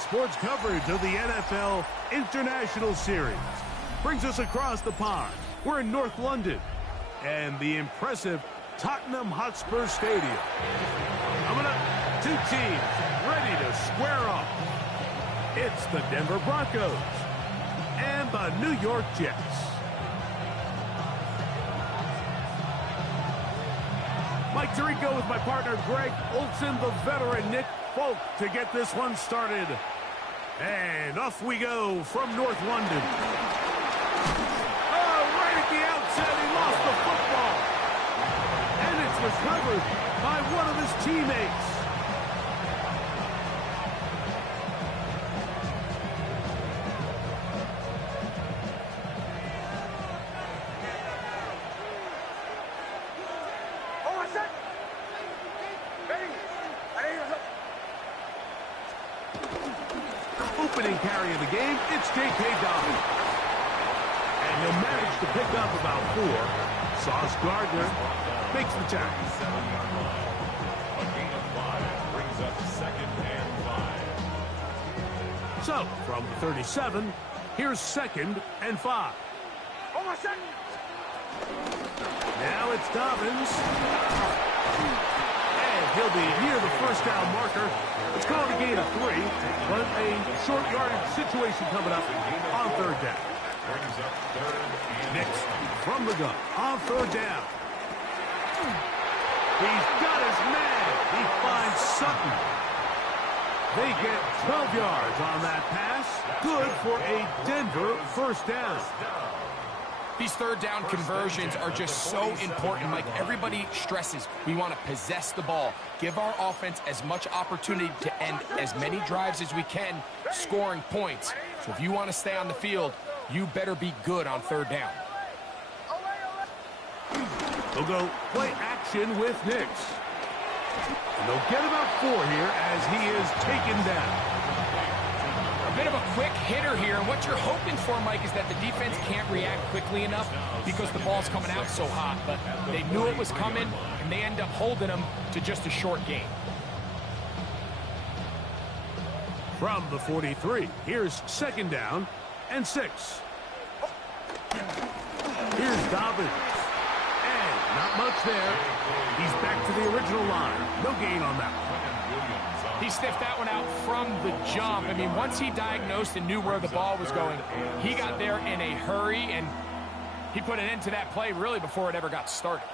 Sports coverage of the NFL International Series brings us across the pond. We're in North London and the impressive Tottenham Hotspur Stadium. Coming up, two teams ready to square off. It's the Denver Broncos and the New York Jets. Mike Tirico with my partner Greg Olsen, the veteran Nick Folk to get this one started. And off we go from North London. Oh, right at the outset, he lost the football. And it's recovered by one of his teammates. Opening carry of the game, it's J.K. Dobbins. And he'll manage to pick up about 4. Sauce Gardner makes the tackle. A gain of 5 brings up 2nd and 5. So, from the 37, here's 2nd and 5. Now it's Dobbins. And he'll be near the first down marker. It's called a gain of 3, but a short yardage situation coming up on 3rd down. Next, from the gun, on 3rd down. He's got his man. He finds Sutton. They get 12 yards on that pass. Good for a Denver first down. These 3rd down conversions are just so important, Mike. Everybody stresses we want to possess the ball, give our offense as much opportunity to end as many drives as we can, scoring points. So if you want to stay on the field, you better be good on 3rd down. They'll go play action with Nix. And they'll get about 4 here as he is taken down. A bit of a quick hitter here, and what you're hoping for, Mike, is that the defense can't react quickly enough because the ball's coming out so hot, but they knew it was coming, and they end up holding them to just a short gain. From the 43, here's 2nd down and 6. Here's Dobbins. And not much there. He's back to the original line. No gain on that one. He sniffed that one out from the jump. I mean, once he diagnosed and knew where the ball was going, he got there in a hurry, and he put an end to that play really before it ever got started.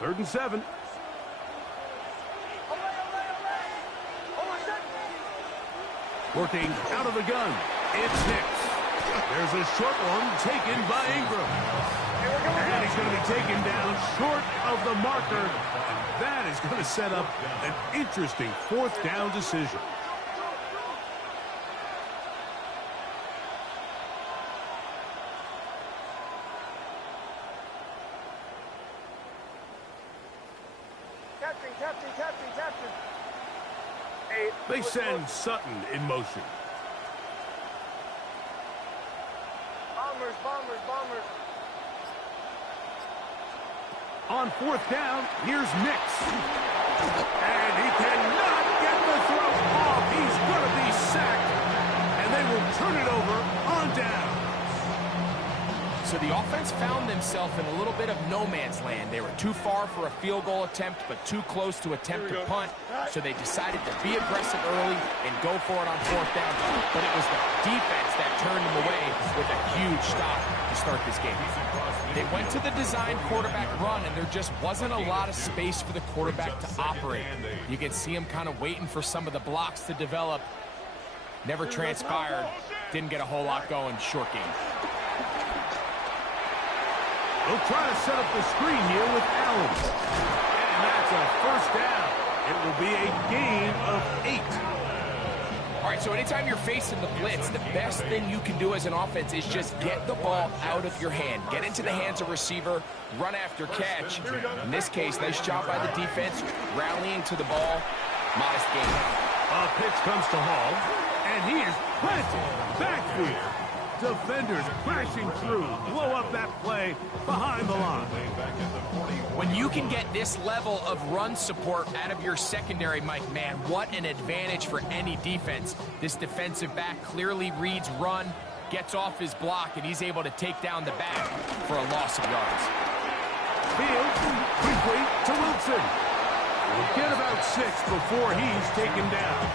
3rd and 7. Working out of the gun. It's Hicks. There's a short one taken by Ingram. And he's going to be taken down short of the marker. And that is going to set up an interesting 4th down decision. Captain. They send Sutton in motion. Bombers. On 4th down, here's Nix. And he cannot get the throw off. He's going to be sacked. And they will turn it over on down. So the offense found themselves in a little bit of no man's land. They were too far for a field goal attempt, but too close to attempt a punt. So they decided to be aggressive early and go for it on 4th down. But it was the defense that turned them away with a huge stop to start this game. They went to the design quarterback run, and there just wasn't a lot of space for the quarterback to operate. You can see him kind of waiting for some of the blocks to develop. Never transpired. Didn't get a whole lot going. Short game. They'll try to set up the screen here with Allen. And that's a first down. It will be a gain of 8. All right, so anytime you're facing the blitz, the best thing you can do as an offense is just get the ball out of your hand. Get into the hands of receiver, run after catch. In this case, nice job by the defense, rallying to the ball. Modest gain. A pitch comes to Hall, and he is planted backfield. Defenders crashing through, blow up that play behind the line. When you can get this level of run support out of your secondary, Mike, man, what an advantage for any defense. This defensive back clearly reads run, gets off his block, and he's able to take down the back for a loss of yards. Fields quickly to Wilson. We'll get about 6 before he's taken down.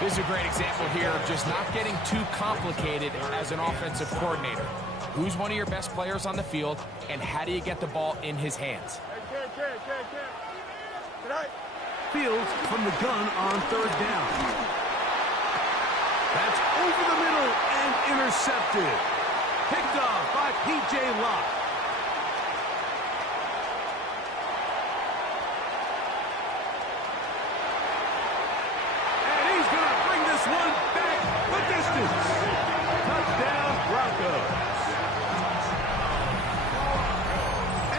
This is a great example here of just not getting too complicated as an offensive coordinator. Who's one of your best players on the field, and how do you get the ball in his hands? Fields from the gun on 3rd down. That's over the middle and intercepted. Picked off by P.J. Locke. One back the distance. Touchdown, Broncos.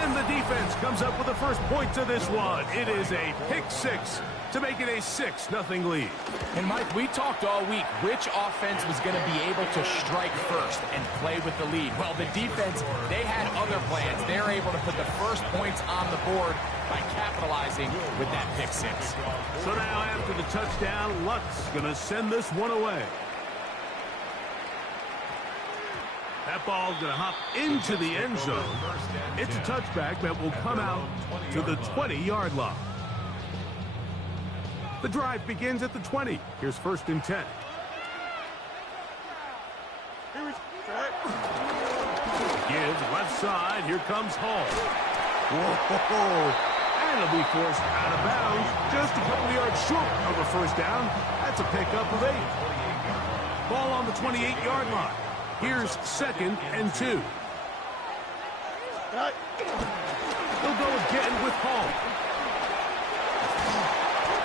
And the defense comes up with the first point to this one. It is a pick 6 to make it a 6-0 lead. And Mike, we talked all week which offense was going to be able to strike first and play with the lead. Well, the defense, they had other plans. They're able to put the first points on the board by capitalizing with that pick 6. So now after the touchdown, Lutz going to send this one away. That ball's going to hop into the end zone. It's a touchback that will come out to the 20-yard line. The drive begins at the 20. Here's 1st and 10. Gives left side. Here comes Hall. Whoa. And it'll be forced out of bounds. Just a couple of yards short of a 1st down. That's a pickup of 8. Ball on the 28-yard line. Here's 2nd and 2. He'll go again with Hall.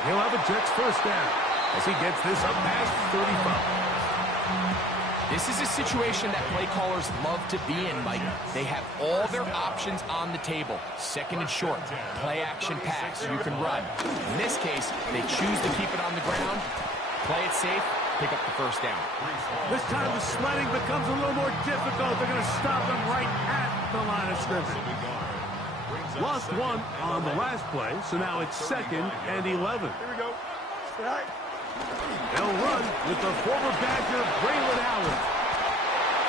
He'll have a Jets 1st down as he gets this up past 35. This is a situation that play callers love to be in, Mike. They have all their options on the table. 2nd and short, play action pass, you can run. In this case, they choose to keep it on the ground, play it safe, pick up the 1st down. This time the sledding becomes a little more difficult. They're going to stop him right at the line of scrimmage. Lost 1 on the last play, so now it's 2nd and 11. Here we go. They'll run with the former Badger, Braylon Allen.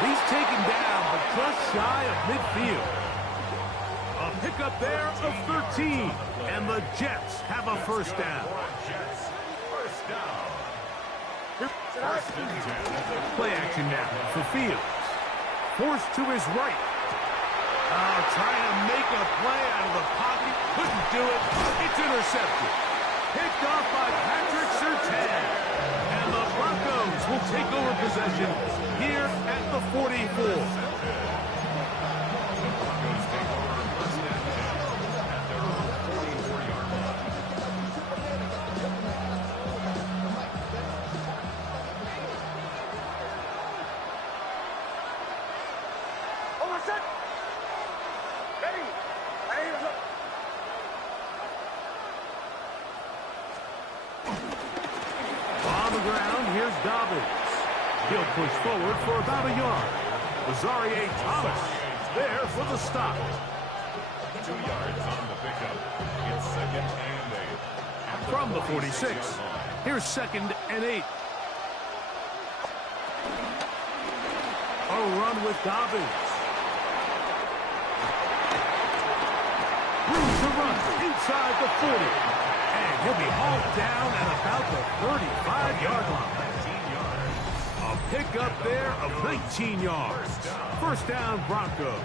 He's taken down, but just shy of midfield. A pickup there of 13, and the Jets have a 1st down. Play action now for Fields. Forced to his right. Trying to make a play out of the pocket. Couldn't do it. It's intercepted. Picked off by Patrick Surtain. And the Broncos will take over possession here at the 44. Dobbins. He'll push forward for about a yard. Azareye'h Thomas there for the stop. 2 yards on the pickup. It's 2nd and 8. From the 46, here's 2nd and 8. A run with Dobbins. Room to run inside the 40. And he'll be hauled down at about the 35-yard line. A pickup there of 19 yards. 1st down, Broncos.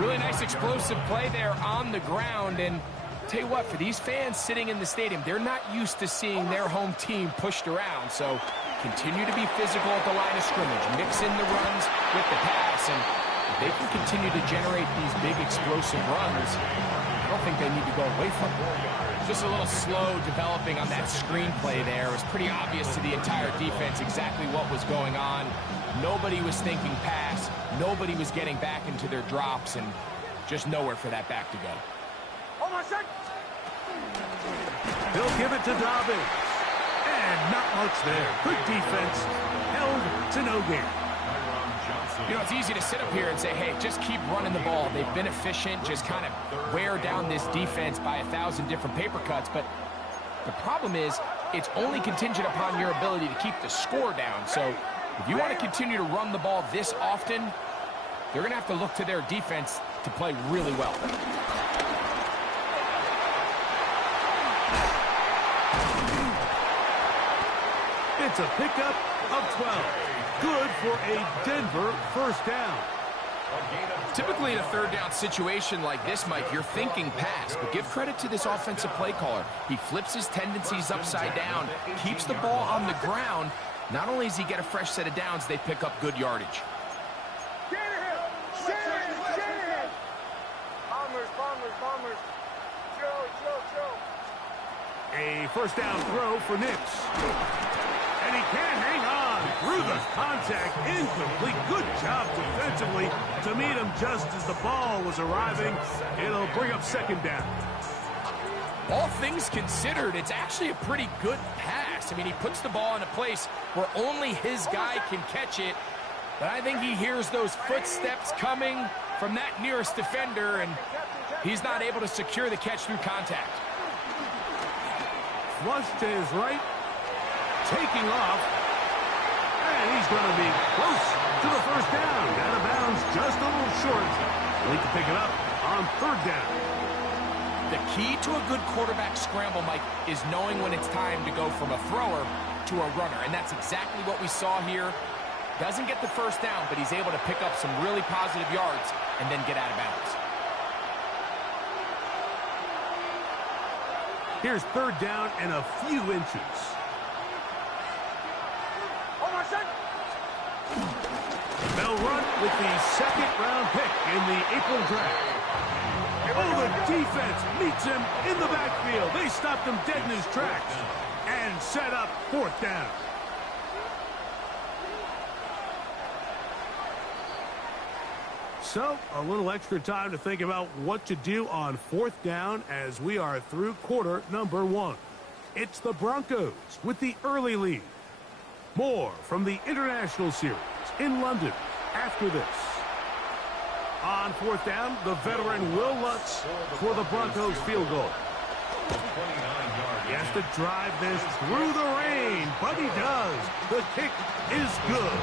Really nice explosive play there on the ground. And tell you what, for these fans sitting in the stadium, they're not used to seeing their home team pushed around. So continue to be physical at the line of scrimmage. Mix in the runs with the pass. And if they can continue to generate these big explosive runs, I don't think they need to go away from it. Just a little slow developing on that screenplay there. It was pretty obvious to the entire defense exactly what was going on. Nobody was thinking pass. Nobody was getting back into their drops, and just nowhere for that back to go. They'll give it to Dobbins. And And not much there. Good defense. Held to no gain. You know, it's easy to sit up here and say, hey, just keep running the ball. They've been efficient. Just kind of wear down this defense by 1,000 different paper cuts. But the problem is it's only contingent upon your ability to keep the score down. So if you want to continue to run the ball this often, they're going to have to look to their defense to play really well. It's a pickup of 12. Good for a Denver first down. Typically in a third down situation like this, Mike, you're thinking pass, but give credit to this offensive play caller. He flips his tendencies upside down, keeps the ball on the ground. Not only does he get a fresh set of downs, they pick up good yardage. A first down throw for Nix. And he can't hang on through the contact. Incomplete. Good job defensively to meet him just as the ball was arriving. It'll bring up second down. All things considered, it's actually a pretty good pass. I mean, he puts the ball in a place where only his guy can catch it. But I think he hears those footsteps coming from that nearest defender, and he's not able to secure the catch through contact. Flush to his right. Taking off. And he's going to be close to the first down. Out of bounds, just a little short. Need to pick it up on third down. The key to a good quarterback scramble, Mike, is knowing when it's time to go from a thrower to a runner. And that's exactly what we saw here. Doesn't get the first down, but he's able to pick up some really positive yards and then get out of bounds. Here's third down and a few inches. They'll run with the second-round pick in the April draft. Oh, the defense meets him in the backfield. They stopped him dead in his tracks and set up fourth down. So, a little extra time to think about what to do on fourth down as we are through quarter number one. It's the Broncos with the early lead. More from the International Series in London after this. On fourth down, the veteran Will Lutz for the Broncos field goal. He has to drive this through the rain, but he does. The kick is good.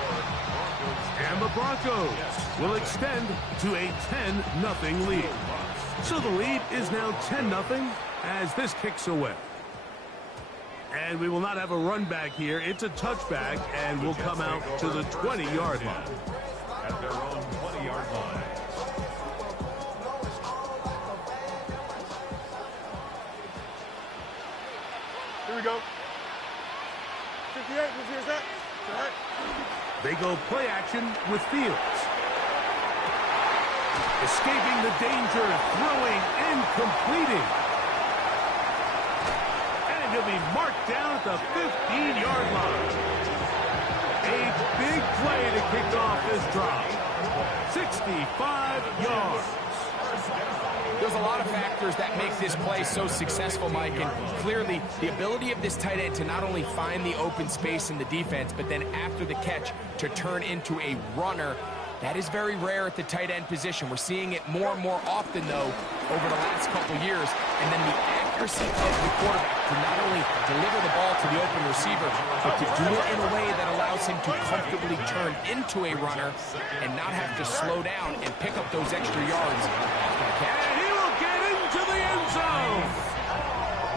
And the Broncos will extend to a 10-0 lead. So the lead is now 10-0 as this kicks away. And we will not have a run back here. It's a touchback, and will come out to the 20-yard line. At their own 20-yard line. Here we go. 58, here's that. They go play action with Fields. Escaping the danger, throwing and completing. And he'll be marked down at the 15-yard line. A big play to kick off this drive. 65 yards. There's a lot of factors that make this play so successful, Mike, and clearly the ability of this tight end to not only find the open space in the defense, but then after the catch to turn into a runner. That is very rare at the tight end position. We're seeing it more and more often, though, over the last couple years. And then the accuracy of the quarterback to not only deliver the ball to the open receiver, but to do it in a way that allows him to comfortably turn into a runner and not have to slow down and pick up those extra yards after the catch. And he will get into the end zone.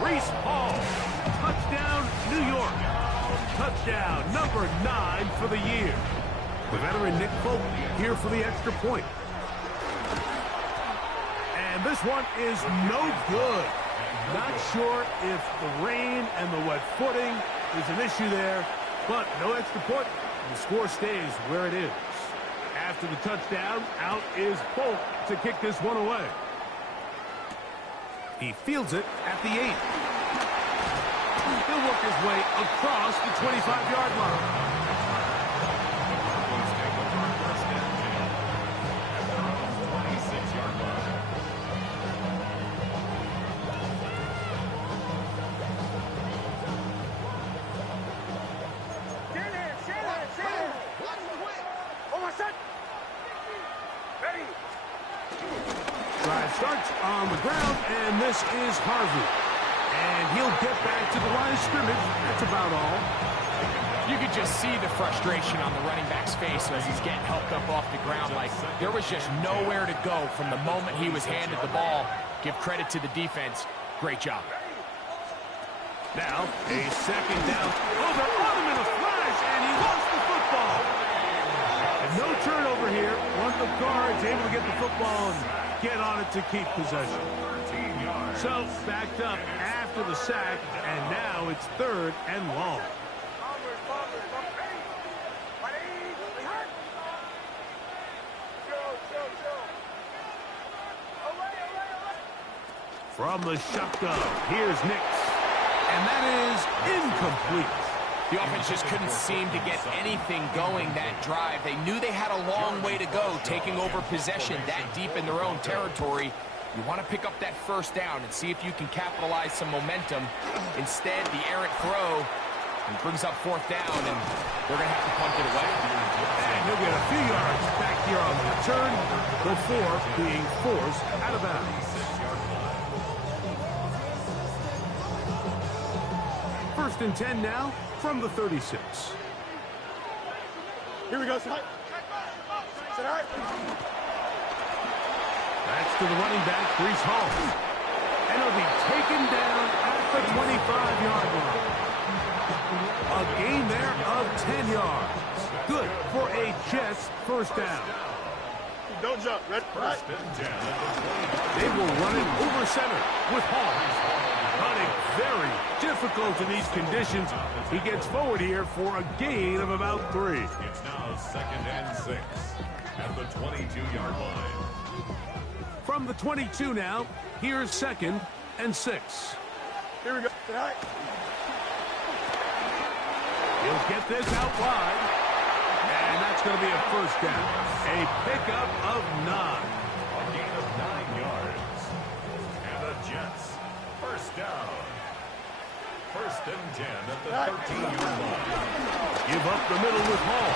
Breece Hall. Touchdown, New York. Touchdown number 9 for the year. The veteran Nick Folk here for the extra point. And this one is no good. Not sure if the rain and the wet footing is an issue there, but no extra point. The score stays where it is. After the touchdown, out is Folk to kick this one away. He fields it at the 8. He'll work his way across the 25-yard line. starts on the ground, and this is Harvey. And he'll get back to the line of scrimmage. That's about all. You could just see the frustration on the running back's face as he's getting helped up off the ground. Like, there was just nowhere to go from the moment he was handed the ball. Give credit to the defense. Great job. Now, a second down. Oh, they're on him in a flash, and he lost the football. And no turnover here. One of the guards able to get the football and get on it to keep possession. So, backed up after the sack, and now it's 3rd and long. From the shotgun, here's Nix. And that is incomplete. The offense just couldn't seem to get anything going that drive. They knew they had a long way to go, taking over possession that deep in their own territory. You want to pick up that first down and see if you can capitalize some momentum. Instead, the errant throw brings up 4th down, and they're going to have to punt it away. And he'll get a few yards back here on the return before being forced out of bounds. 1st and 10 now from the 36. Here we go, Sit high. That's to the running back, Breece Hall. And he'll be taken down at the 25-yard line. A gain there of 10 yards. Good for a Jets first down. Don't jump. Red. First and 10 at the 20. They will run it over center with Hall. Running very difficult in these conditions. He gets forward here for a gain of about 3. It's now 2nd and 6 at the 22-yard line. From the 22 now, here's 2nd and 6. Here we go. Sit high. He'll get this out wide. And that's going to be a first down. A pickup of 9. A gain of 9 yards. And the Jets, first down. 1st and 10 at the 13-yard line. Give up the middle with Hall.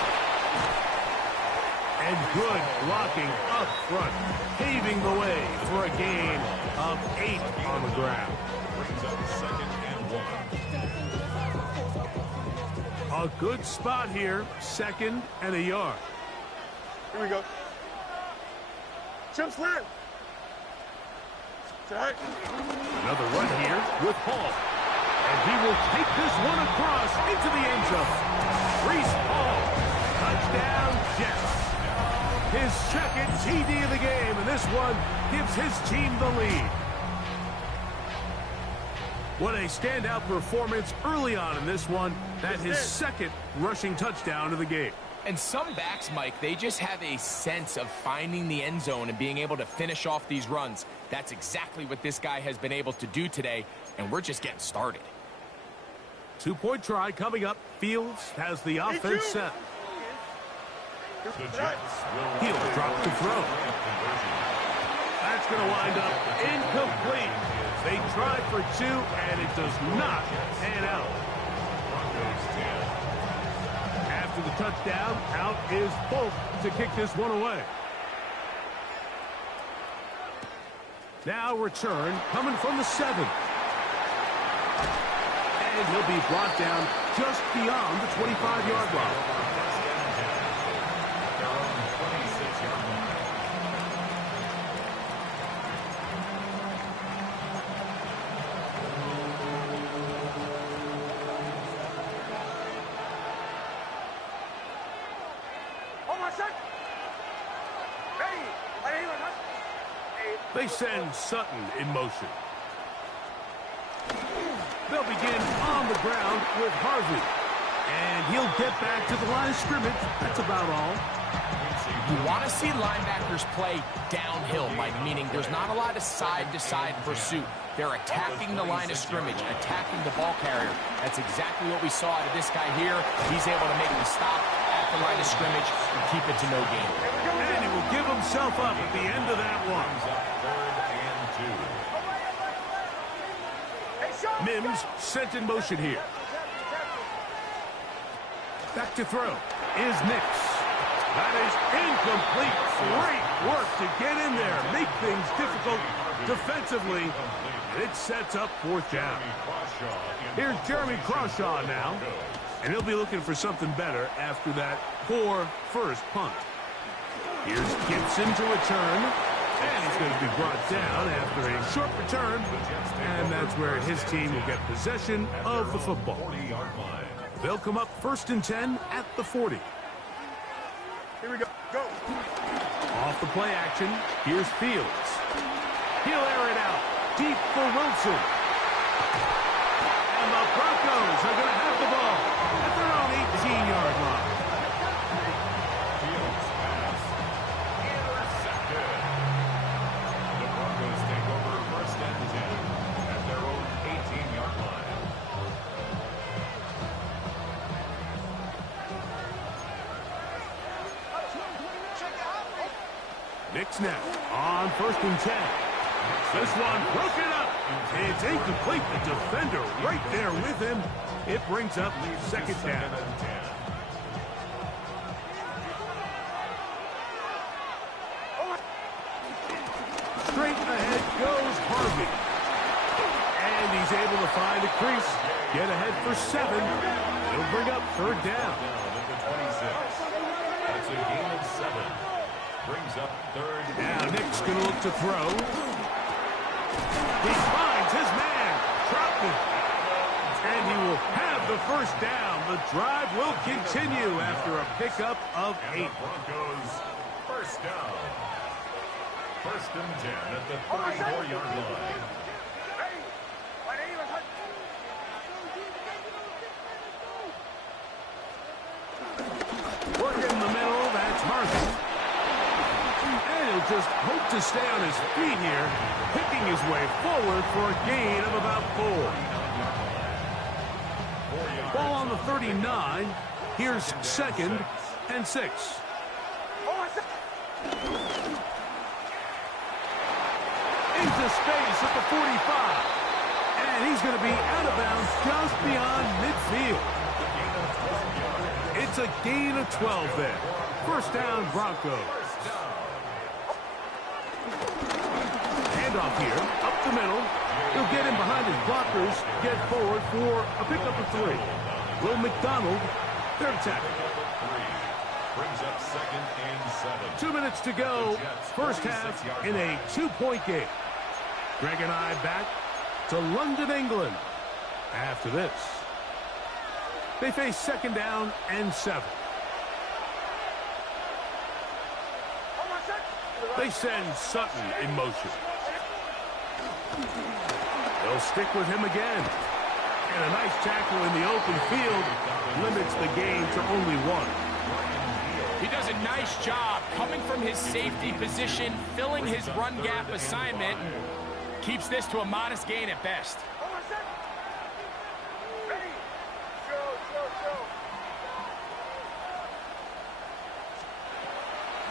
And good blocking up front, paving the way for a gain of 8 on the ground. Brings up 2nd and 1. A good spot here, 2nd and a yard. Here we go. Chip slant. Sit high. Another run here with Hall. And he will take this one across into the end zone. Breece Hall, touchdown Jets. His 2nd TD of the game, and this one gives his team the lead. What a standout performance early on in this one. That's his 2nd rushing touchdown of the game. And some backs, Mike, they just have a sense of finding the end zone and being able to finish off these runs. That's exactly what this guy has been able to do today, and we're just getting started. 2-point try coming up. Fields has the offense set. The Jets will He'll drop the throw. That's going to wind up incomplete. They tried for 2, and it does not pan out. After the touchdown, out is Folk to kick this one away. Now return coming from the 7. And he'll be brought down just beyond the 25-yard line. They send Sutton in motion. They'll begin on the ground with Harvey. And he'll get back to the line of scrimmage. That's about all. You want to see linebackers play downhill, Mike, meaning there's not a lot of side-to-side pursuit. They're attacking the line of scrimmage, attacking the ball carrier. That's exactly what we saw out of this guy here. He's able to make the stop at the line of scrimmage and keep it to no gain. And he will give himself up at the end of that one. Mims sent in motion here. Back to throw is Nix. That is incomplete. Great work to get in there, make things difficult defensively. It sets up fourth down. Here's Jeremy Crawshaw now, and he'll be looking for something better after that poor first punt. Here's Gibson to return, and he's going to be brought down after a short return, and that's where his team will get possession of the football. They'll come up 1st and 10 at the 40. Here we go. Go. Off the play action, here's Fields. He'll air it out deep for Wilson. And the Broncos are going to have the ball at their own 18-yard line. Fields pass. Intercepted. The Broncos take over 1st and 10 at their own 18-yard line. Nick snap on 1st and 10. This one broken up. It's incomplete. The defender right there with him. It brings up 2nd down. Straight ahead goes Harvey. And he's able to find a crease. Get ahead for 7. It'll bring up 3rd down. At the 26. That's a gain of 7. Brings up 3rd. Now Nick's going to look to throw. He finds his man, Troutman. And he will have the 1st down. The drive will continue after a pickup of 8. And the Broncos 1st down. 1st and 10 at the 34-yard line. Work in the middle, that's Harvey. And he'll just hope to stay on his feet here, picking his way forward for a gain of about 4. Ball on the 39. Here's 2nd and 6. Into space at the 45. And he's going to be out of bounds just beyond midfield. It's a gain of 12 there. 1st down, Broncos. Handoff here, up the middle. He'll get in behind his blockers, get forward for a pickup of 3. Will McDonald, their tackle. Brings up 2nd and 7. 2 minutes to go, first half in a 2-point game. Greg and I back to London, England. After this, they face 2nd down and 7. They send Sutton in motion. They'll stick with him again. And a nice tackle in the open field limits the gain to only 1. He does a nice job coming from his safety position, filling his run gap assignment, keeps this to a modest gain at best.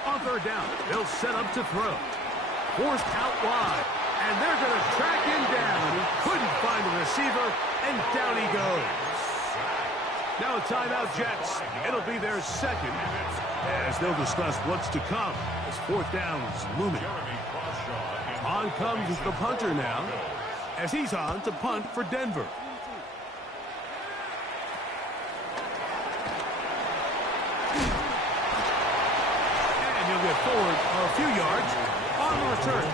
On 3rd down, they'll set up to throw. Forced out wide, and they're going to track him down. He couldn't find a receiver, and down he goes. Now a timeout, Jets. It'll be their 2nd, as they'll discuss what's to come as 4th down is looming. On comes the punter now, as he's on to punt for Denver. Get forward a few yards on the return.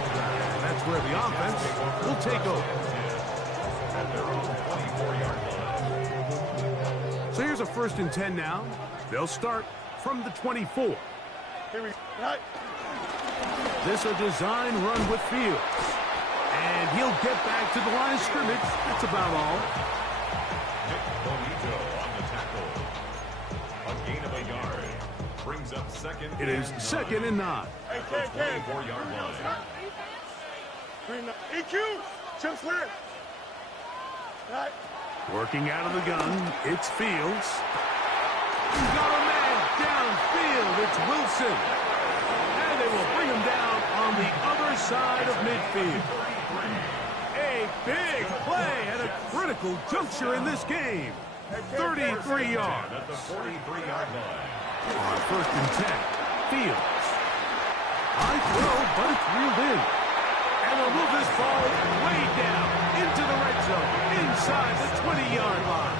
And that's where the offense will take over. So here's a 1st and 10 now. They'll start from the 24. This a design run with Fields. And he'll get back to the line of scrimmage. That's about all. Bonito on the tackle. A gain of a yard. Brings up 2nd. It is 2nd and 9. At the 24-yard line. EQ! Chip Slant! Working out of the gun, it's Fields. He's got a man downfield. It's Wilson. And they will bring him down on the other side of midfield. A big play at a critical juncture in this game. 33 yards. At the 43-yard line. On 1st and 10. Fields. High throw, but it's reeled in. And they'll move this ball way down into the red zone, inside the 20-yard line.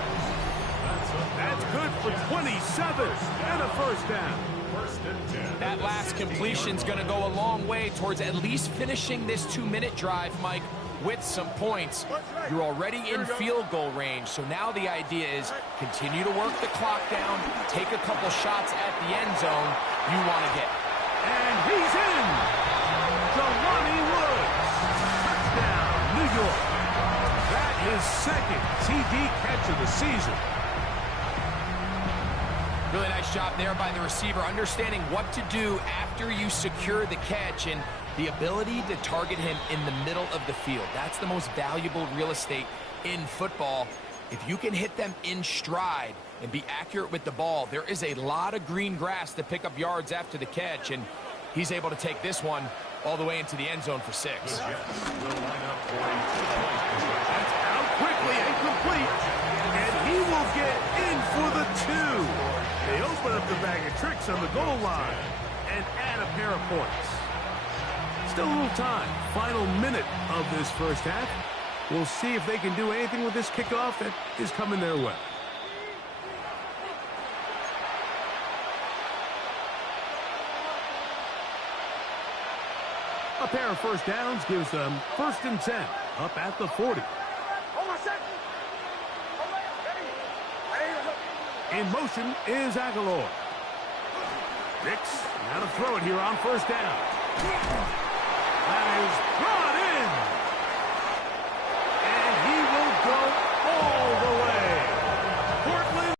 That's good for 27 and a first down. That last completion's going to go a long way towards at least finishing this 2-minute drive, Mike, with some points. You're already in field goal range, so now the idea is continue to work the clock down, take a couple shots at the end zone you want to get. And he's in! Jelani Woods! Touchdown, New York! That is second TD catch of the season. Really nice job there by the receiver, understanding what to do after you secure the catch and the ability to target him in the middle of the field. That's the most valuable real estate in football. If you can hit them in stride and be accurate with the ball, there is a lot of green grass to pick up yards after the catch, and he's able to take this one all the way into the end zone for 6. That's out quickly and complete, and he will get in for the 2. They open up the bag of tricks on the goal line and add a pair of points. Still a little time. Final minute of this first half. We'll see if they can do anything with this kickoff that is coming their way. A pair of first downs gives them 1st and 10 up at the 40. In motion is Aguilar. Dix, now to throw it here on 1st down. That is brought in. And he will go all the way. Portland.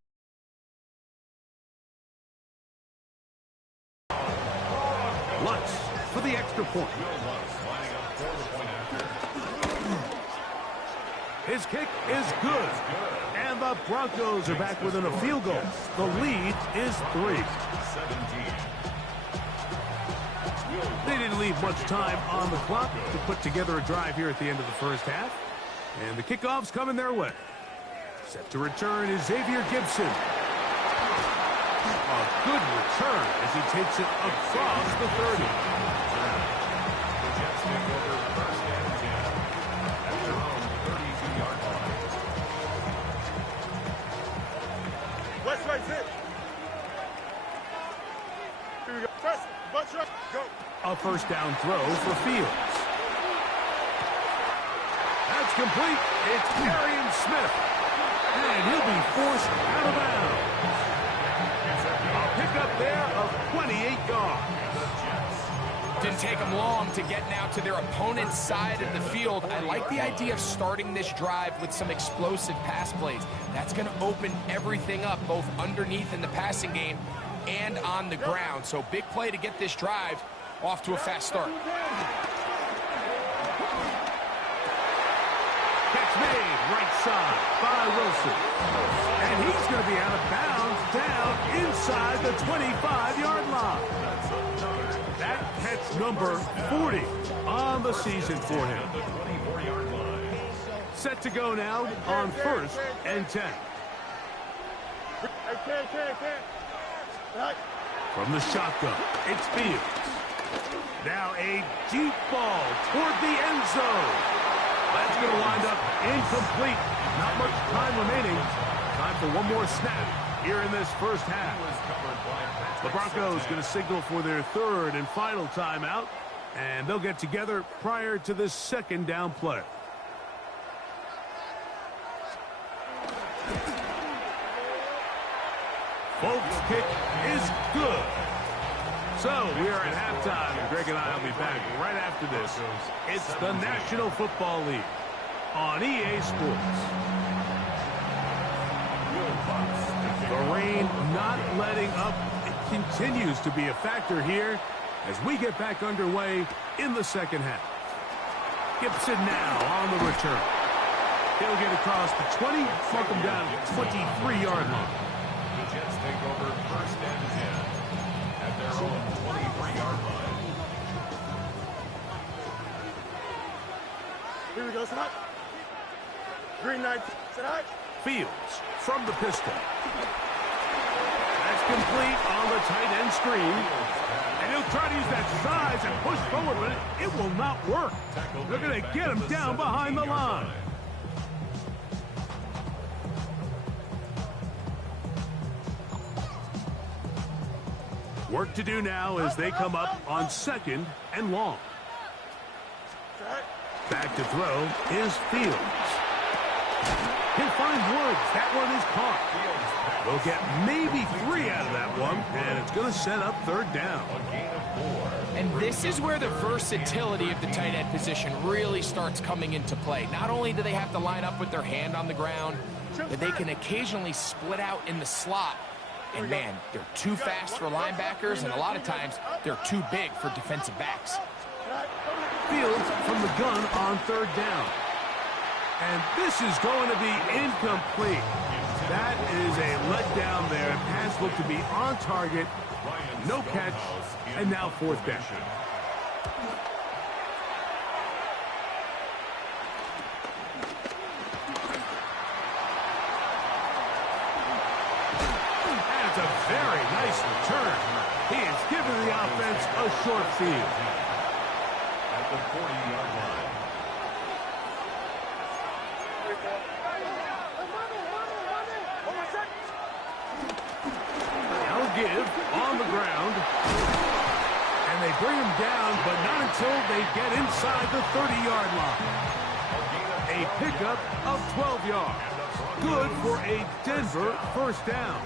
Lutz for the extra point. His kick is good. And the Broncos are back within a field goal. The lead is 3. They didn't leave much time on the clock to put together a drive here at the end of the first half. And the kickoff's coming their way. Set to return is Xavier Gibson. A good return as he takes it across the 30. West right zip. Here we go. Press. Bunch up. Go. A first down throw for Fields. That's complete. It's Darian Smith. And he'll be forced out of bounds. A pickup there of 28 yards. Didn't take them long to get now to their opponent's side of the field. I like the idea of starting this drive with some explosive pass plays. That's going to open everything up, both underneath in the passing game and on the ground. So big play to get this drive off to a fast start. Catch made right side by Wilson. And he's going to be out of bounds down inside the 25-yard line. That catch number 40 on the season for him. Set to go now on 1st and 10. From the shotgun, it's Fields. Now a deep ball toward the end zone. That's going to wind up incomplete. Not much time remaining. Time for one more snap here in this first half. The Broncos going to signal for their 3rd and final timeout, and they'll get together prior to this 2nd down play. Folks' kick is good. So we are at halftime, and Greg and I will be back right after this. It's the National Football League on EA Sports. The rain not letting up. It continues to be a factor here as we get back underway in the second half. Gibson now on the return. He'll get across the 20, mark him down at the 23-yard line. The Jets take over 1st and 10 at their own 23-yard line. Here we go. Sit up. Green 9. Sit up. Fields from the pistol. That's complete on the tight end screen. And he'll try to use that size and push forward with it. It will not work. They're going to get him down behind the line. Work to do now as they come up on 2nd and long. Back to throw is Fields. He'll find Woods. That one is caught. They'll get maybe 3 out of that one, and it's going to set up 3rd down. And this is where the versatility of the tight end position really starts coming into play. Not only do they have to line up with their hand on the ground, but they can occasionally split out in the slot. And man, they're too fast for linebackers, and a lot of times they're too big for defensive backs. Fields from the gun on 3rd down. And this is going to be incomplete. That is a letdown there. Pass looked to be on target. No catch. And now 4th down. That's a very nice return. He has given the offense a short field. At the 40-yard line. They'll give on the ground. And they bring him down, but not until they get inside the 30-yard line. A pickup of 12 yards. Good for a Denver 1st down.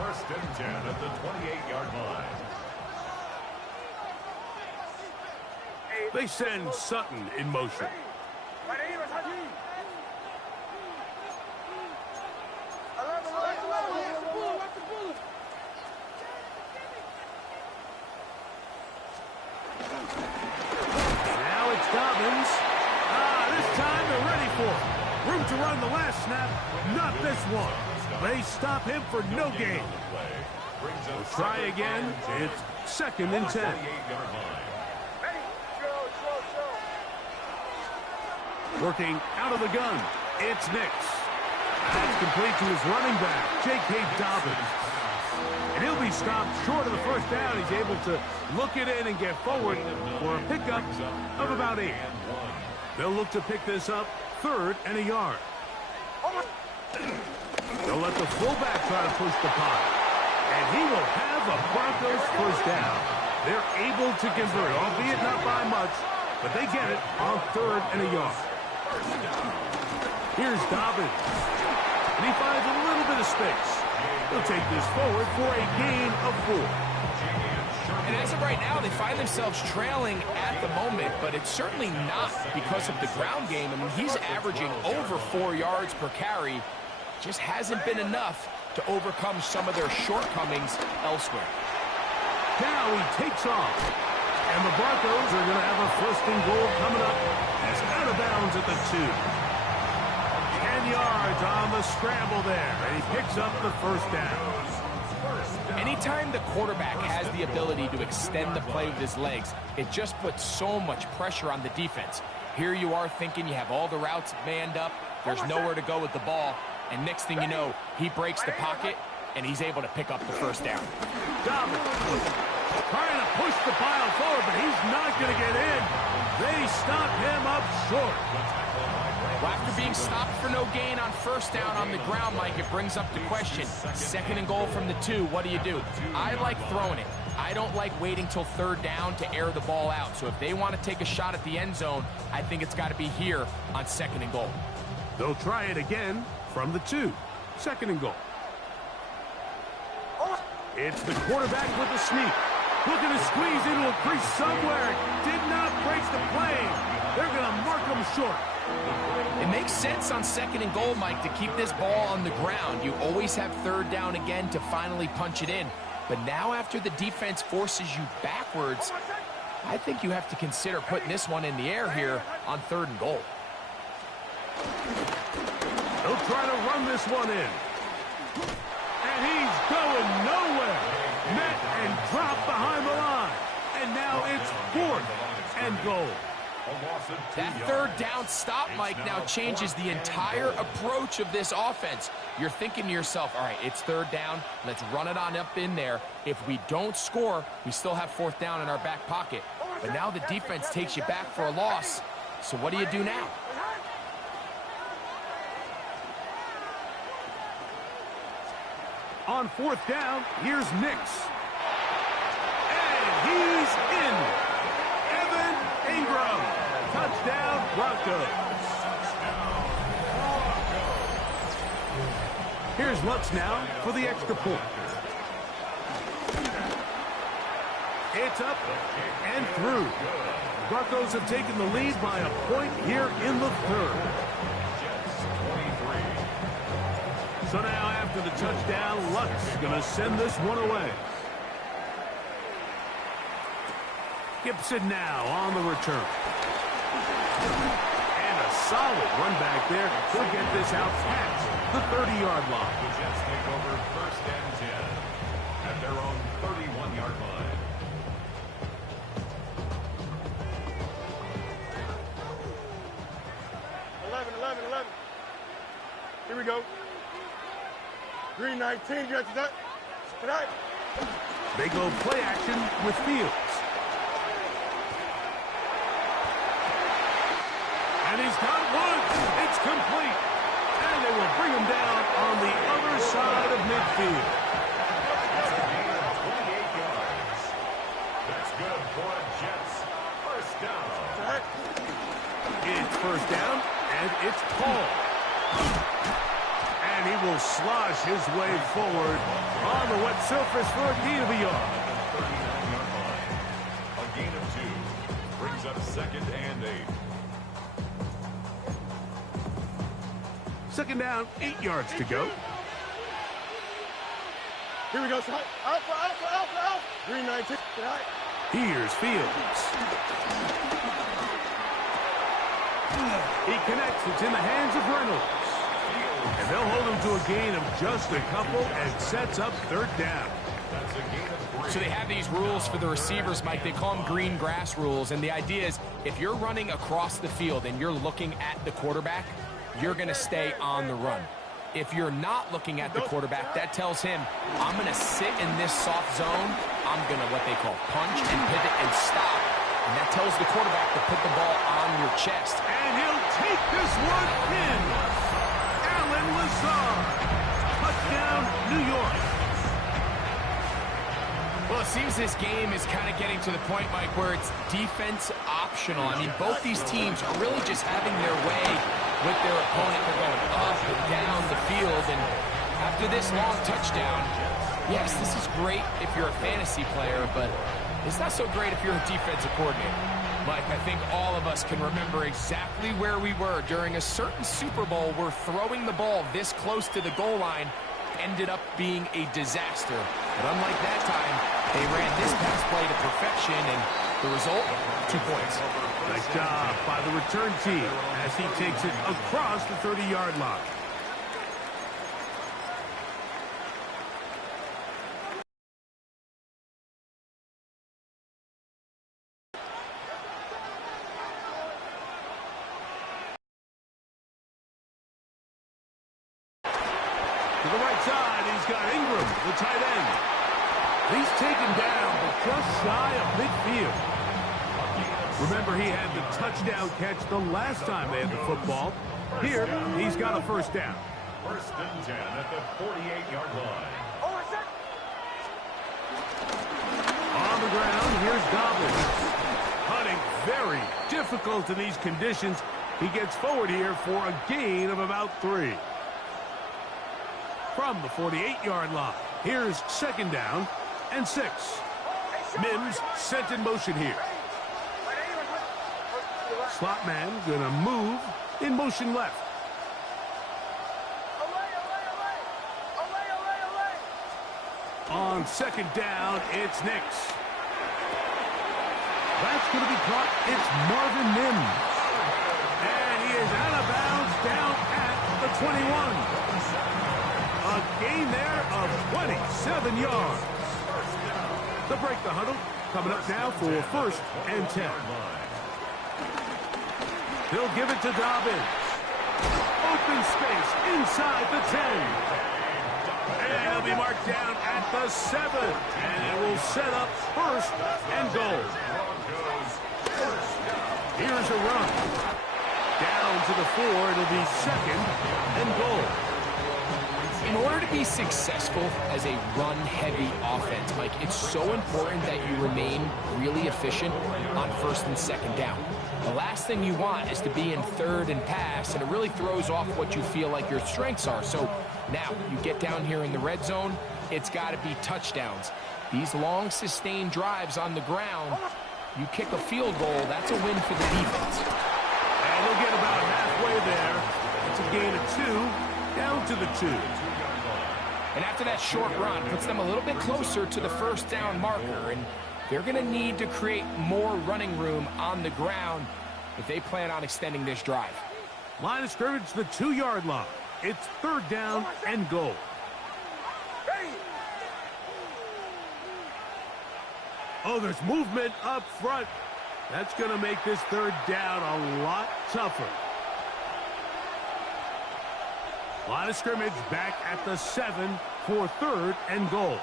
1st and 10 at the 28-yard line. They send Sutton in motion. Now it's Dobbins. This time they're ready for it. Room to run the last snap, not this one. They stop him for no gain. We'll try again. It's 2nd and 10. Working out of the gun, it's Nix. That's complete to his running back, J.K. Dobbins. And he'll be stopped short of the 1st down. He's able to look it in and get forward for a pickup of about 8. They'll look to pick this up 3rd and a yard. They'll let the fullback try to push the pot. And he will have a Broncos 1st down. They're able to convert, albeit not by much, but they get it on 3rd and a yard. Here's Dobbins. And he finds a little bit of space. He'll take this forward for a gain of 4. And as of right now, they find themselves trailing at the moment, but it's certainly not because of the ground game. I mean, he's averaging over 4 yards per carry. Just hasn't been enough to overcome some of their shortcomings elsewhere. Now he takes off. And the Broncos are going to have a 1st and goal coming up. He's out of bounds at the 2. 10 yards on the scramble there. And he picks up the 1st down. Anytime the quarterback has the ability to extend the play with his legs, it just puts so much pressure on the defense. Here you are thinking you have all the routes manned up. There's nowhere to go with the ball. And next thing you know, he breaks the pocket, and he's able to pick up the 1st down. Dobbins trying to push the pile forward, but he's not going to get in. They stop him up short. Well, after being stopped for no gain on 1st down on the ground, Mike, it brings up the question. 2nd and goal from the 2, what do? I like throwing it. I don't like waiting till 3rd down to air the ball out. So if they want to take a shot at the end zone, I think it's got to be here on 2nd and goal. They'll try it again from the 2. 2nd and goal. It's the quarterback with the sneak. Looking to squeeze into a crease somewhere. Did not break the plane. They're going to mark him short. It makes sense on 2nd and goal, Mike, to keep this ball on the ground. You always have 3rd down again to finally punch it in. But now after the defense forces you backwards, I think you have to consider putting this one in the air here on 3rd and goal. They'll try to run this one in. And he's going nowhere. Met and dropped behind the line. And now it's 4th and goal. A loss of 2 That yards. third down stop, Mike, now changes the entire approach of this offense. You're thinking to yourself, all right, it's third down. Let's run it on up in there. If we don't score, we still have fourth down in our back pocket. But now the defense takes you back for a loss. So what do you do now? On fourth down, here's Nix. And he's in. Evan Ingram. Touchdown, Broncos. Here's Lutz now for the extra point. It's up and through. Broncos have taken the lead by a point here in the third. So now after the touchdown, Lutz going to send this one away. Gibson now on the return. And a solid run back there. He'll get this out past the 30-yard line. The Jets take over first and 10 at their own 31-yard line. Here we go. Green 19, Jets tonight. They go play action with Fields. And he's got Woods. It's complete. And they will bring him down on the other side of midfield. That's a gain of 28 yards. That's good for the Jets. First down. It's first down, and it's Paul. And he will slosh his way forward on the wet surface for a gain of a yard. 39-yard line. A gain of 2 brings up second and 8. Second down, 8 yards to go. Here we go, son. Alpha. Green 19, tonight. Here's Fields. He connects. It's in the hands of Reynolds. And they'll hold him to a gain of just a couple and sets up third down. That's a gain of 3. So they have these rules for the receivers, Mike. They call them green grass rules. And the idea is if you're running across the field and you're looking at the quarterback, you're going to stay on the run. If you're not looking at the quarterback, that tells him, I'm going to sit in this soft zone. I'm going to what they call punch and pivot and stop. And that tells the quarterback to put the ball on your chest. And he'll take this one in. Allen Lazard. Touchdown, New York. Well, it seems this game is kind of getting to the point, Mike, where it's defense optional. I mean, both these teams are really just having their way with their opponent. They're going up and down the field. And after this long touchdown, yes, this is great if you're a fantasy player, but it's not so great if you're a defensive coordinator. Mike, I think all of us can remember exactly where we were during a certain Super Bowl where throwing the ball this close to the goal line ended up being a disaster. But unlike that time, they ran this pass play to perfection, and the result, 2 points. Nice job by the return team as he takes it across the 30-yard line. To the right side, he's got Ingram, the tight end. He's taken down, but just shy of midfield. Remember, he had the touchdown catch the last time they had the football. Here, he's got a first down. First and 10 at the 48-yard line. On the ground, here's Dobbins. Hunting very difficult in these conditions. He gets forward here for a gain of about 3. From the 48-yard line, here's second down and 6. Mims sent in motion here. Slot man gonna move in motion left. On second down, it's Nix. That's going to be caught. It's Marvin Mims. And he is out of bounds down at the 21. A gain there of 27 yards. The break the huddle coming up now for first and 10. He'll give it to Dobbins. Open space inside the 10. And he'll be marked down at the 7. And it will set up first and goal. Here's a run. Down to the 4. It'll be second and goal. In order to be successful as a run-heavy offense, Mike, it's so important that you remain really efficient on first and second down. The last thing you want is to be in third and pass, and it really throws off what you feel like your strengths are. So now you get down here in the red zone, it's got to be touchdowns. These long, sustained drives on the ground, you kick a field goal, that's a win for the defense. And they'll get about halfway there. It's a gain of 2, down to the 2. And after that short run, puts them a little bit closer to the first down marker, and they're going to need to create more running room on the ground if they plan on extending this drive. Line of scrimmage, the 2-yard line. It's third down and goal. Oh, there's movement up front. That's going to make this third down a lot tougher. Line of scrimmage back at the 7 for third and goal.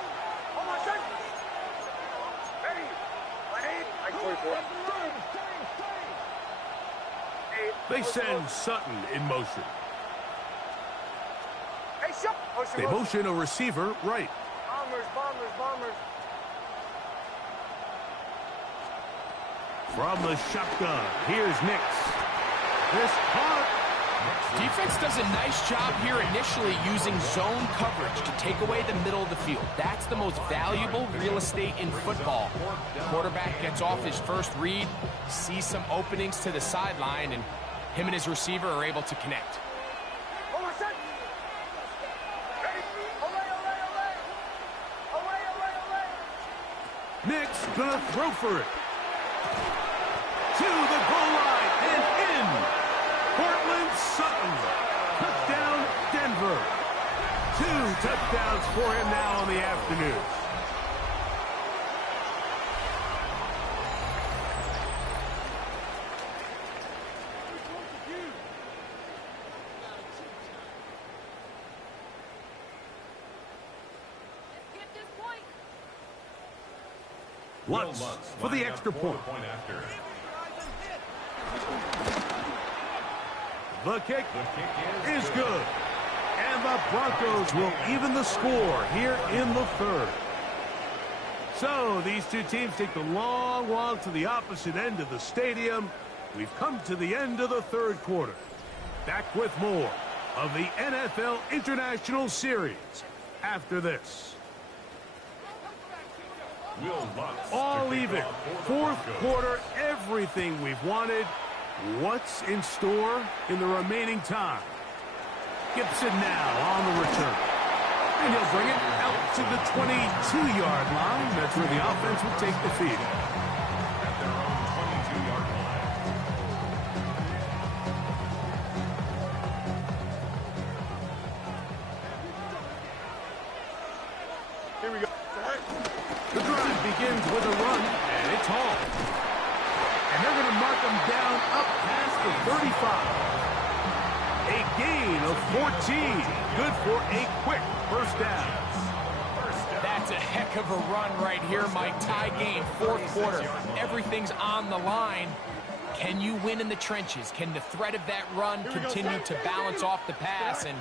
They send Sutton in motion. They motion a receiver right. Bombers. From the shotgun, here's Nix. This caught. Defense does a nice job here initially using zone coverage to take away the middle of the field. That's the most valuable real estate in football. The quarterback gets off his first read, sees some openings to the sideline, and him and his receiver are able to connect. Nix gonna throw for it. To the goal line and in. Cortland Sutton. Touchdown, Denver. 2 touchdowns for him now on the afternoon. Lutz for the extra point. The kick is good. And the Broncos will even the score here in the third. So these two teams take the long walk to the opposite end of the stadium. We've come to the end of the third quarter. Back with more of the NFL International Series after this. All even. Fourth quarter, everything we've wanted. What's in store in the remaining time? Gibson now on the return. And he'll bring it out to the 22-yard line. That's where the offense will take the field. At their own 22-yard line. Here we go. The drive begins with a run, and it's hauled. And they're going to mark them down up past the 35. A gain of 14. Good for a quick first down. That's a heck of a run right here, Mike. Tie game, fourth quarter. Everything's on the line. Can you win in the trenches? Can the threat of that run continue to balance off the pass? And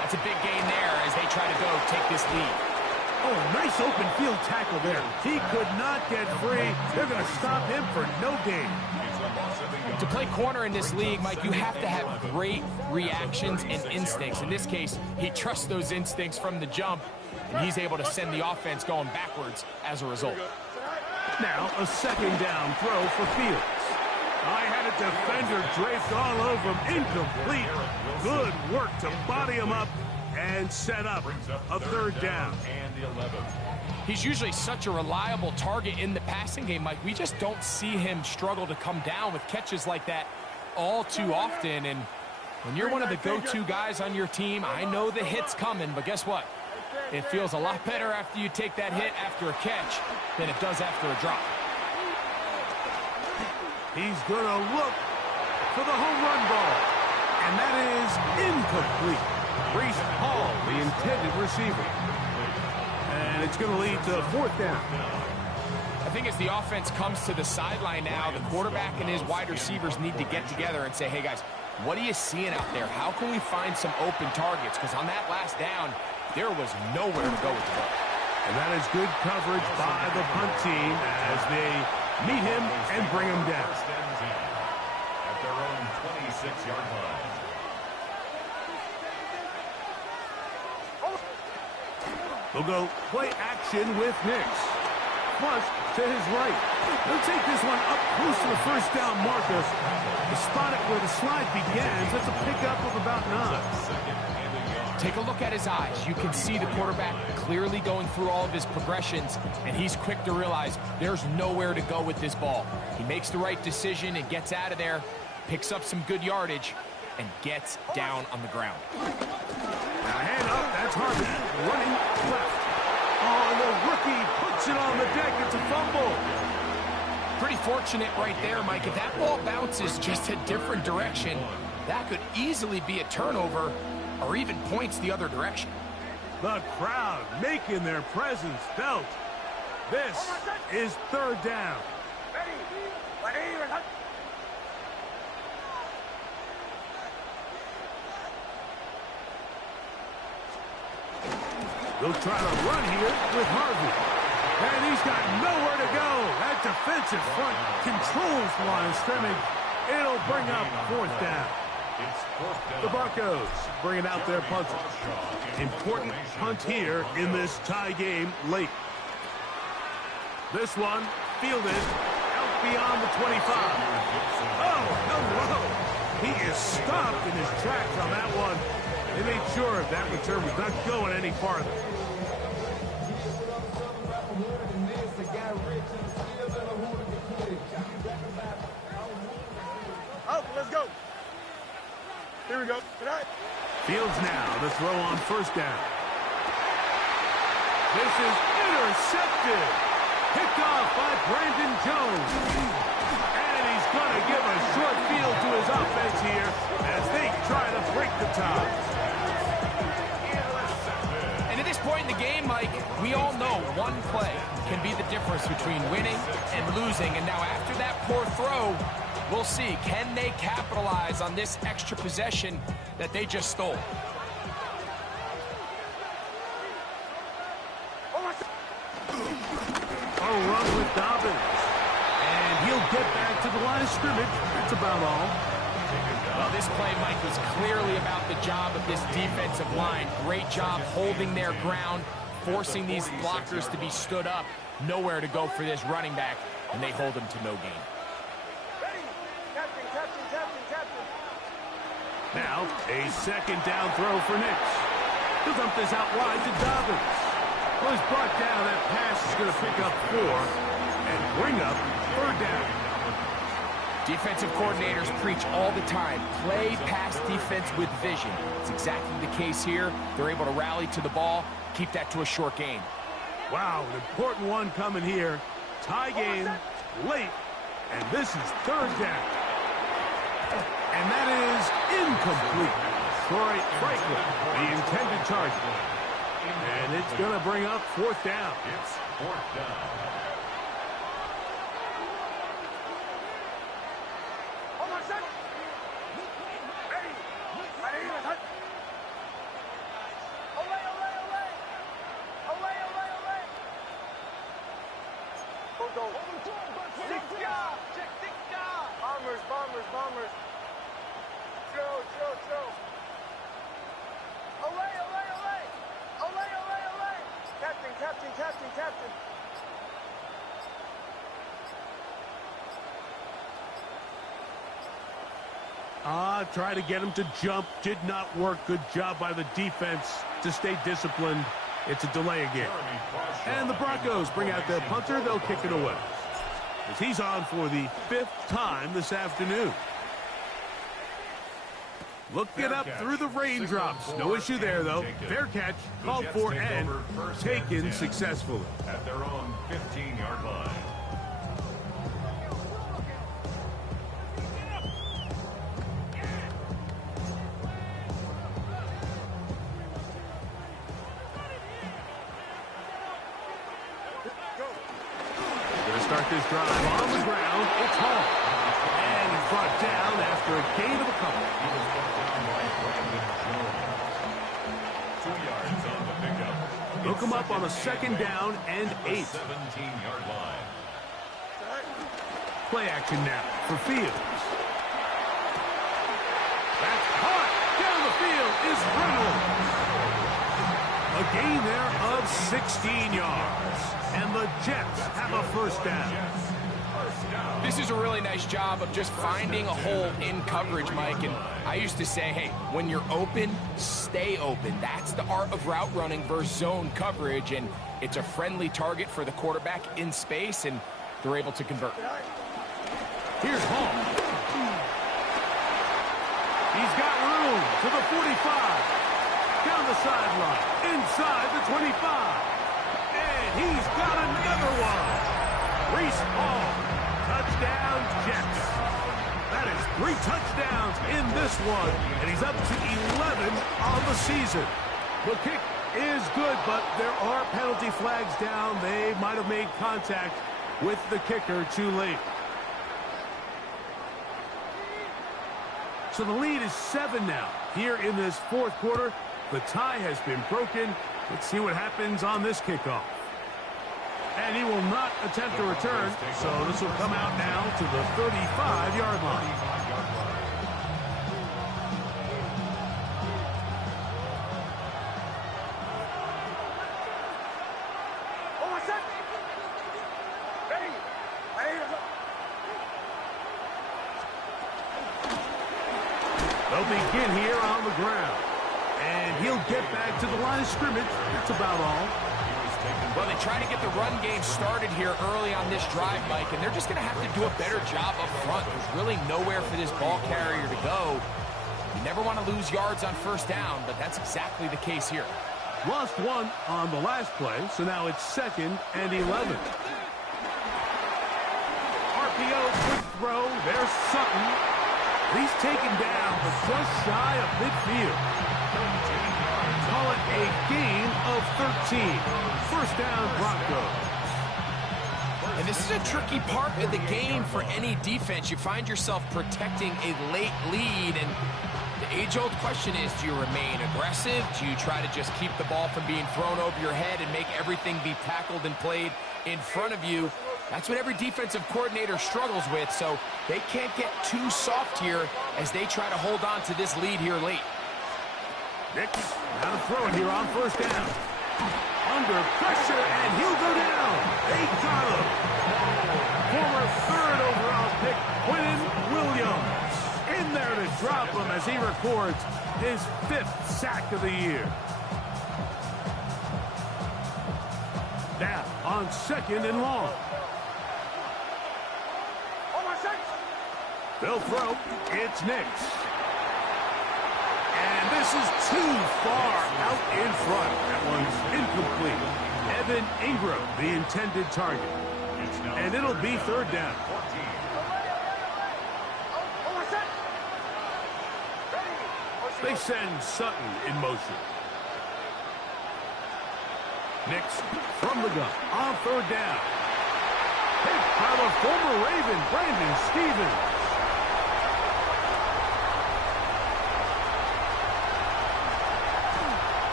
that's a big gain there as they try to go take this lead. Oh, nice open field tackle there. He could not get free. They're going to stop him for no gain. To play corner in this league, Mike, you have to have great reactions and instincts. In this case, he trusts those instincts from the jump, and he's able to send the offense going backwards as a result. Now a second down throw for Fields. I had a defender draped all over him. Incomplete. Good work to body him up and set up a third down. He's usually such a reliable target in the passing game, Mike. We just don't see him struggle to come down with catches like that all too often. And when you're one of the go-to guys on your team, I know the hit's coming, but guess what? It feels a lot better after you take that hit after a catch than it does after a drop. He's going to look for the home run ball. And that is incomplete. Breece Hall, the intended receiver. And it's going to lead to 4th down. I think as the offense comes to the sideline now, the quarterback and his wide receivers need to get together and say, hey, guys, what are you seeing out there? How can we find some open targets? Because on that last down, there was nowhere to go with the ball. And that is good coverage by the punt team as they meet him and bring him down. First and 10 at their own 26-yard line. They'll go play action with Nix. Flush to his right. They'll take this one up close to the first down marker. The spot it where the slide begins. That's a pickup of about 9. Take a look at his eyes. You can see the quarterback clearly going through all of his progressions, and he's quick to realize there's nowhere to go with this ball. He makes the right decision and gets out of there, picks up some good yardage, and gets down on the ground. Now hand up, that's Harvey, running left. Oh, the rookie puts it on the deck. It's a fumble. Pretty fortunate right there, Mike. If that ball bounces just a different direction, that could easily be a turnover or even points the other direction. The crowd making their presence felt. This is 3rd down. They'll try to run here with Harvey. And he's got nowhere to go. That defensive front controls the line of scrimmage. It'll bring up 4th down. The Broncos bringing out their punter. Important punt here in this tie game late. This one fielded out beyond the 25. Oh, no. He is stopped in his tracks on that one. They made sure that return was not going any farther. Oh, let's go. Here we go. Fields now the throw on 1st down. This is intercepted. Picked off by Brandon Jones. And he's going to give a short field to his offense here as they try to break the tie. And at this point in the game, Mike, we all know one play can be the difference between winning and losing. And now after that poor throw, we'll see, can they capitalize on this extra possession that they just stole? A run with Dobbins. And he'll get back to the line of scrimmage. That's about all. Well, this play, Mike, was clearly about the job of this defensive line. Great job holding their ground, forcing these blockers to be stood up. Nowhere to go for this running back, and they hold him to no gain. Now, a 2nd down throw for Nix. He'll dump this out wide to Dobbins. Well, he's brought down. That pass is going to pick up 4 and bring up 3rd down. Defensive coordinators preach all the time, play pass defense with vision. It's exactly the case here. They're able to rally to the ball, keep that to a short gain. Wow, an important one coming here. Tie game, late, and this is 3rd down. And that is incomplete. Troy Franklin, the intended target. And it's going to bring up 4th down. It's 4th down. Bombers. Joe. Olay. Captain. Try to get him to jump. Did not work. Good job by the defense to stay disciplined. It's a delay again. And the Broncos bring out their punter. They'll kick it away, as he's on for the 5th time this afternoon. Looking up through the raindrops. No issue there, though. Fair catch, called for and taken successfully. At their own 15-yard line. this drive on the ground. It's Hall. And he's brought down after a gain of a couple. He was brought down by Brandon Jones. 2 yards on the pickup. Hook him up on a second down and 8. 17-yard line. Play action now for Fields. That's caught. Down the field is Reynolds. A gain there of 16 yards. And the Jets have a first down. This is a really nice job of just finding a hole in coverage, Mike. And I used to say, hey, when you're open, stay open. That's the art of route running versus zone coverage. And it's a friendly target for the quarterback in space, and they're able to convert. Here's Hall. He's got room to the 45. Down the sideline. Inside the 25. And he's got another one. Breece Hall. Touchdown, Jets. That is 3 touchdowns in this one. And he's up to 11 on the season. The kick is good, but there are penalty flags down. They might have made contact with the kicker too late. So the lead is 7 now. Here in this fourth quarter, the tie has been broken. Let's see what happens on this kickoff. And he will not attempt a return, so this will come out now to the 35-yard line. They'll begin here on the ground. And he'll get back to the line of scrimmage. That's about all. Well, they try to get the run game started here early on this drive, Mike, and they're just going to have to do a better job up front. There's really nowhere for this ball carrier to go. You never want to lose yards on first down, but that's exactly the case here. Lost 1 on the last play, so now it's 2nd and 11. RPO, quick throw. There's Sutton. He's taken down, but just shy of midfield. Call it a gain of 13. First down, Broncos. And this is a tricky part of the game for any defense. You find yourself protecting a late lead, and the age-old question is, do you remain aggressive? Do you try to just keep the ball from being thrown over your head and make everything be tackled and played in front of you? That's what every defensive coordinator struggles with, so they can't get too soft here as they try to hold on to this lead here late. Nix, now to throw it here on first down. Under pressure, and he'll go down. They got him. Former 3rd overall pick, Quinnen Williams. In there to drop him as he records his 5th sack of the year. Now on 2nd and long. They'll throw. It's Nix. And this is too far out in front. That one's incomplete. Evan Ingram, the intended target. And it'll be 3rd down. They send Sutton in motion. Nix from the gun on 3rd down. Hit by the former Raven, Brandon Stephens.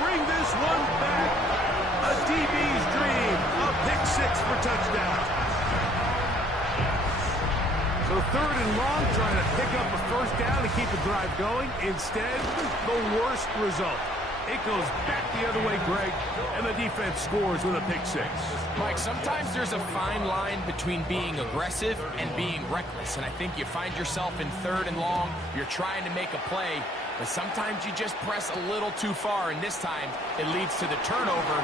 Bring this one back. A DB's dream. A pick 6 for touchdown. So 3rd and long, trying to pick up a first down to keep the drive going. Instead, the worst result. It goes back the other way, Greg, and the defense scores with a pick 6. Mike, sometimes there's a fine line between being aggressive and being reckless, and I think you find yourself in 3rd and long, you're trying to make a play, but sometimes you just press a little too far, and this time it leads to the turnover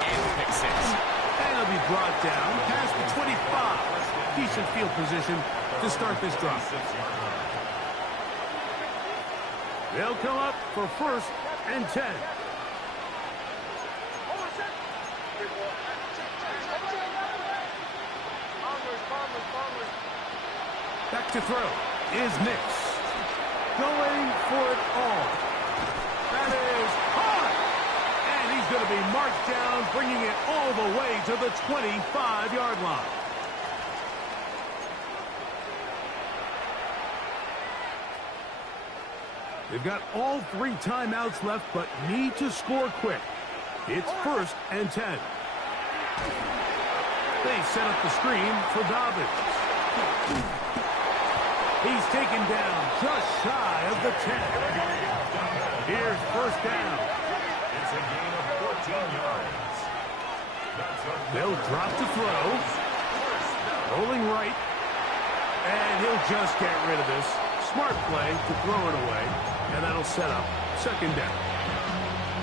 and the pick 6. And it'll be brought down past the 25. Decent field position to start this drive. They'll come up for 1st and 10. Back to throw is Nix. Going for it all. That is hard. And he's going to be marked down, bringing it all the way to the 25-yard line. They've got all 3 timeouts left, but need to score quick. It's 1st and 10. They set up the screen for Dobbins. He's taken down just shy of the 10. Here's 1st down. It's a gain of 14 yards. They'll drop to throw. Rolling right. And he'll just get rid of this. Smart play to throw it away. And that'll set up 2nd down.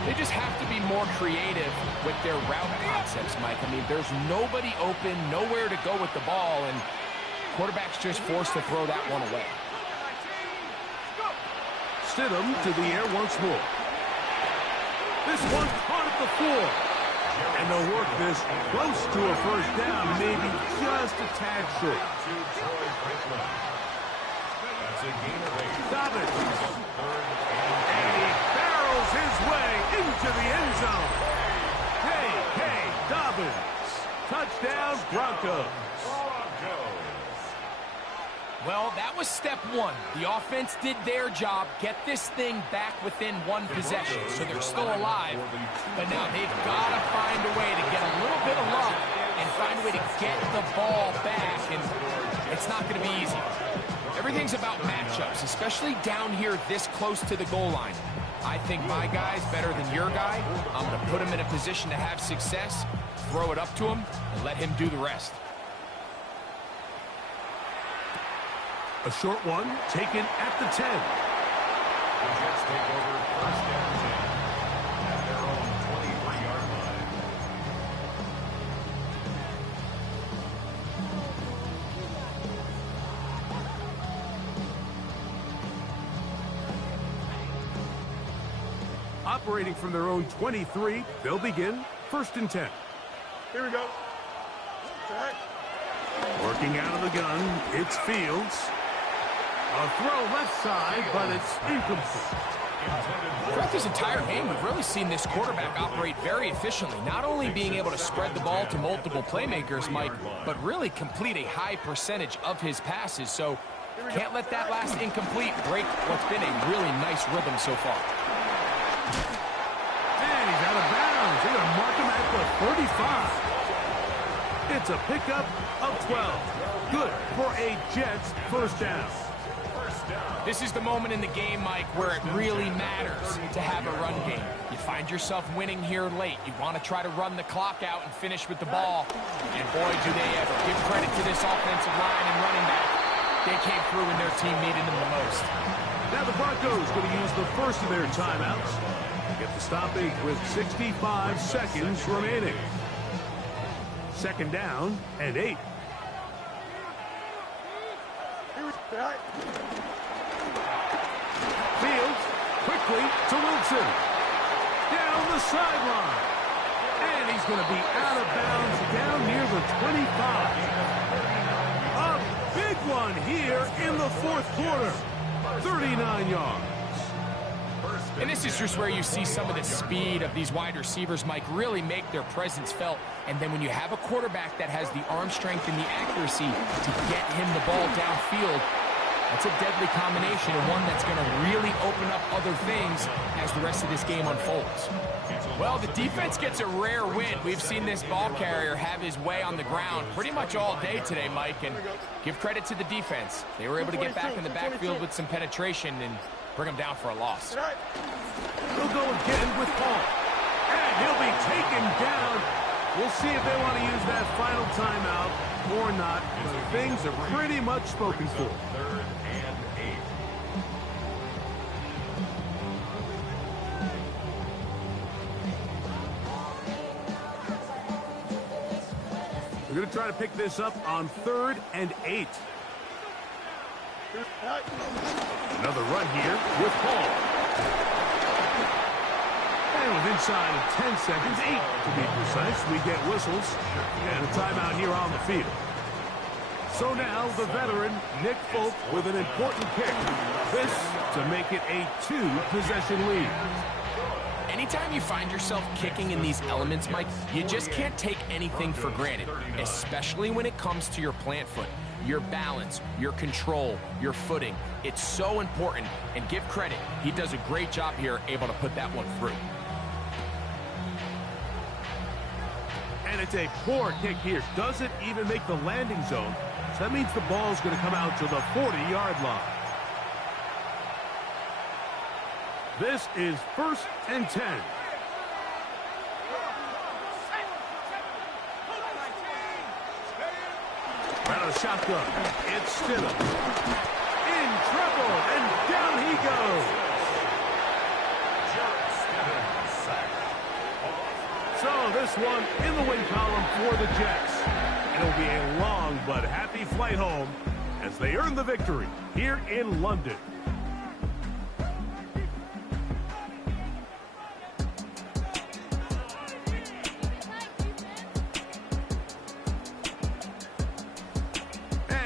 They just have to be more creative with their route concepts, Mike. I mean, there's nobody open, nowhere to go with the ball, and quarterback's just forced to throw that one away. Stidham to the air once more. This one caught at the 4. And they'll work this close to a 1st down, maybe just a tad short. That's a gain of 8. Dobbins. And he barrels his way into the end zone. J.K. Dobbins. Touchdown, Broncos. Well, that was step 1. The offense did their job, get this thing back within 1 possession, so they're still alive. But now they've got to find a way to get a little bit of luck and find a way to get the ball back, and it's not going to be easy. Everything's about matchups, especially down here this close to the goal line. I think my guy's better than your guy. I'm going to put him in a position to have success, throw it up to him, and let him do the rest. A short one taken at the 10. The Jets take over 1st and 10 at their own 23-yard line. Operating from their own 23, they'll begin 1st and 10. Here we go. Working out of the gun, it's Fields. A throw left side, but it's incomplete. Throughout this entire game, we've really seen this quarterback operate very efficiently, not only being able to spread the ball to multiple playmakers, Mike, but really complete a high percentage of his passes. So can't let that last incomplete break what's been a really nice rhythm so far. And he's out of bounds. They're going to mark him at the 35. It's a pickup of 12. Good for a Jets 1st down. This is the moment in the game, Mike, where it really matters to have a run game. You find yourself winning here late. You want to try to run the clock out and finish with the ball. And boy, do they ever. Give credit to this offensive line and running back. They came through when their team needed them the most. Now the Broncos going to use the first of their timeouts. Get the stoppage with 65 seconds remaining. 2nd down and 8. Fields quickly to Wilson. Down the sideline. And he's going to be out of bounds down near the 25. A big one here in the 4th quarter. 39 yards. And this is just where you see some of the speed of these wide receivers, Mike, really make their presence felt. And then when you have a quarterback that has the arm strength and the accuracy to get him the ball downfield, that's a deadly combination and one that's going to really open up other things as the rest of this game unfolds. Well, the defense gets a rare win. We've seen this ball carrier have his way on the ground pretty much all day today, Mike, and give credit to the defense. They were able to get back in the backfield with some penetration and bring them down for a loss. He'll go again with Paul. And he'll be taken down. We'll see if they want to use that final timeout or not. But things are pretty much spoken for. 3rd and 8. We're going to try to pick this up on 3rd and 8. Another run here with Paul. And with inside of 10 seconds, 8 to be precise, we get whistles and a timeout here on the field. So now the veteran, Nick Folk, with an important kick. This to make it a 2-possession lead. And Anytime you find yourself kicking in these elements, Mike, you just can't take anything for granted, especially when it comes to your plant foot. Your balance, your control, your footing. It's so important, and give credit. He does a great job here, able to put that one through. And it's a poor kick here. Doesn't even make the landing zone. So that means the ball's going to come out to the 40-yard line. This is 1st and 10. And a shotgun. It's Stidham. In trouble, and down he goes. So this one in the win column for the Jets. It'll be a long but happy flight home as they earn the victory here in London.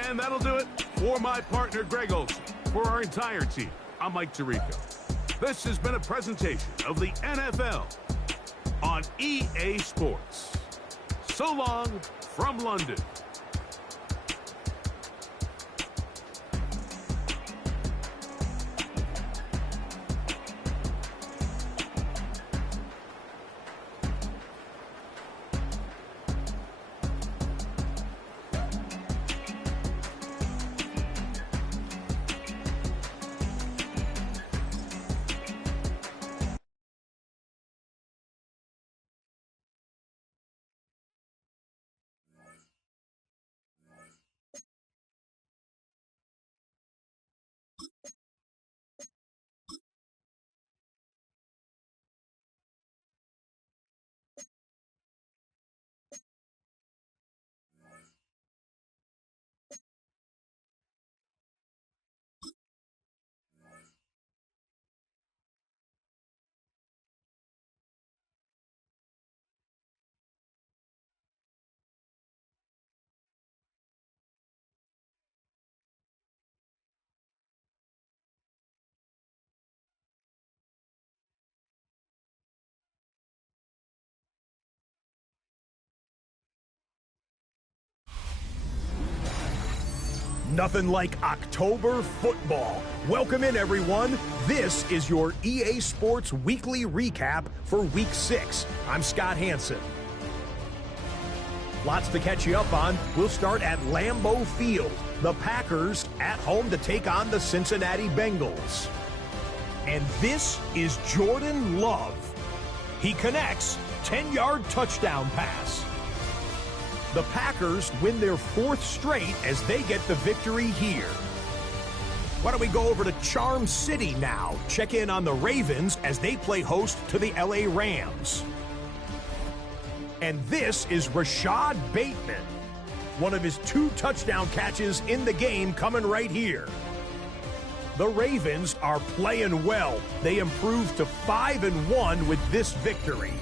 And that'll do it for my partner Greg Olsen. For our entire team, I'm Mike Tirico. This has been a presentation of the NFL on EA Sports. So long from London. Nothing like October football. Welcome in, everyone. This is your EA Sports Weekly Recap for Week 6. I'm Scott Hanson. Lots to catch you up on. We'll start at Lambeau Field. The Packers at home to take on the Cincinnati Bengals. And this is Jordan Love. He connects, 10-yard touchdown pass. The Packers win their 4th straight as they get the victory here. Why don't we go over to Charm City now? Check in on the Ravens as they play host to the LA Rams. And this is Rashad Bateman. One of his 2 touchdown catches in the game coming right here. The Ravens are playing well. They improved to 5-1 with this victory.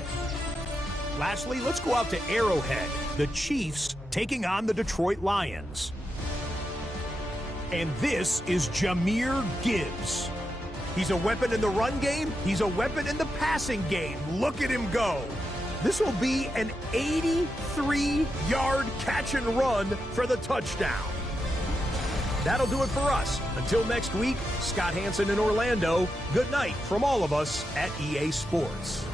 Lastly, let's go out to Arrowhead. The Chiefs taking on the Detroit Lions. And this is Jahmyr Gibbs. He's a weapon in the run game. He's a weapon in the passing game. Look at him go. This will be an 83-yard catch and run for the touchdown. That'll do it for us. Until next week, Scott Hanson in Orlando. Good night from all of us at EA Sports.